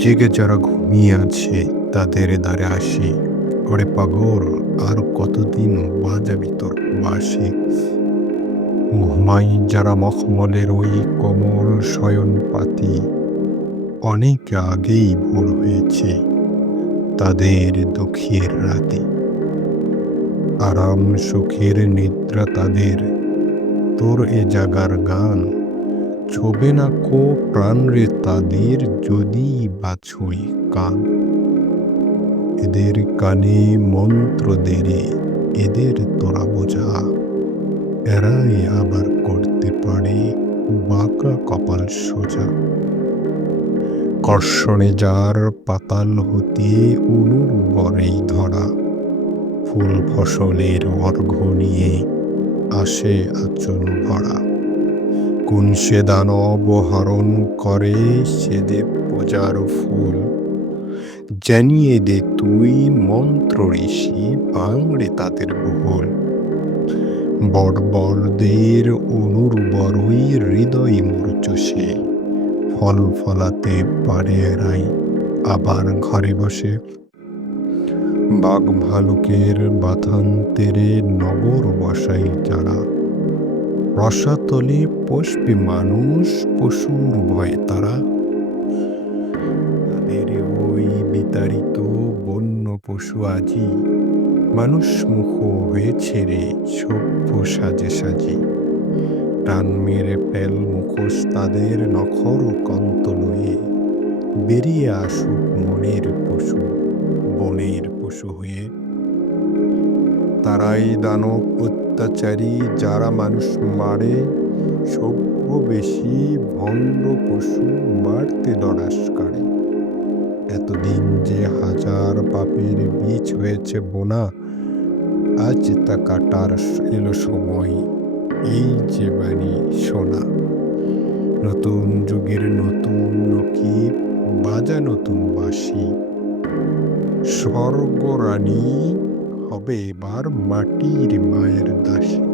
জেগে যারা ঘুমিয়ে আছে তাদের দ্বারে আসি। ওরে পাগল, আর কতদিন বাজাবি তোর বাঁশি? ঘুমাই যারা মখমলের ওই কোমল শয়ন পাতি, অনেক আগেই ভোর হয়েছে তাদের দুঃখের রাতে। আরাম সুখের নিদ্রা তাদের, তোর এ জাগার গান ছোবে না কো প্রাণ রে তাদের, যদি বা ছুঁই কান। এদের কানে মন্ত্র দে রে, এদের তোরা বোঝা, এরাই আবার করতে পারে বাঁকা কপাল সোজা। কর্ষণে যার পাতাল হতে অনুর্বরেই ধরা, ফুল ফসলের অর্ঘ্য নিয়ে আসে আঁচল ভরা। কোন সে দানব হরণ করে সে দেব পূজার ফুল, জানিয়ে দে তুই মন্ত্র ঋষি, ভাঙড়ে তাদের ভুল। বর্বরদের অনুর্বরই হৃদয় মূর্ছসে, ফল ফলাতে পারে এরাই আবার ঘরে বসে। বাঘ ভালুকের বাথান্তেরে নগর বসাই যারা, রসাতলে পোষবে মানুষ পশুর ভয়ে তারা। তাদের ওই বিতাড়িত বন্য পশু আজি মানুষ মুখ হয়েছে রে সভ্য সাজে সাজি। টান মেরে ফেল মুখোশ তাদের নখর কান্ত লয়ে, বেরিয়ে আসুক মনের পশু বনের পশু হয়ে। তারাই দানব অত্যাচারী যারা মানুষ মারে, সভ্য বেশি ভণ্ড পশু মারতে দরাস কাড়ে। এতদিন যে হাজার পাপের বীজ হয়েছে বোনা, আজ তা কাটার এলো সময়, এই যে বাণী শোনা। নতুন যুগের নতুন নকিব, বাজা নতুন বাঁশি। স্বর্গরানী হবে এবার মাটির মায়ের দাসী।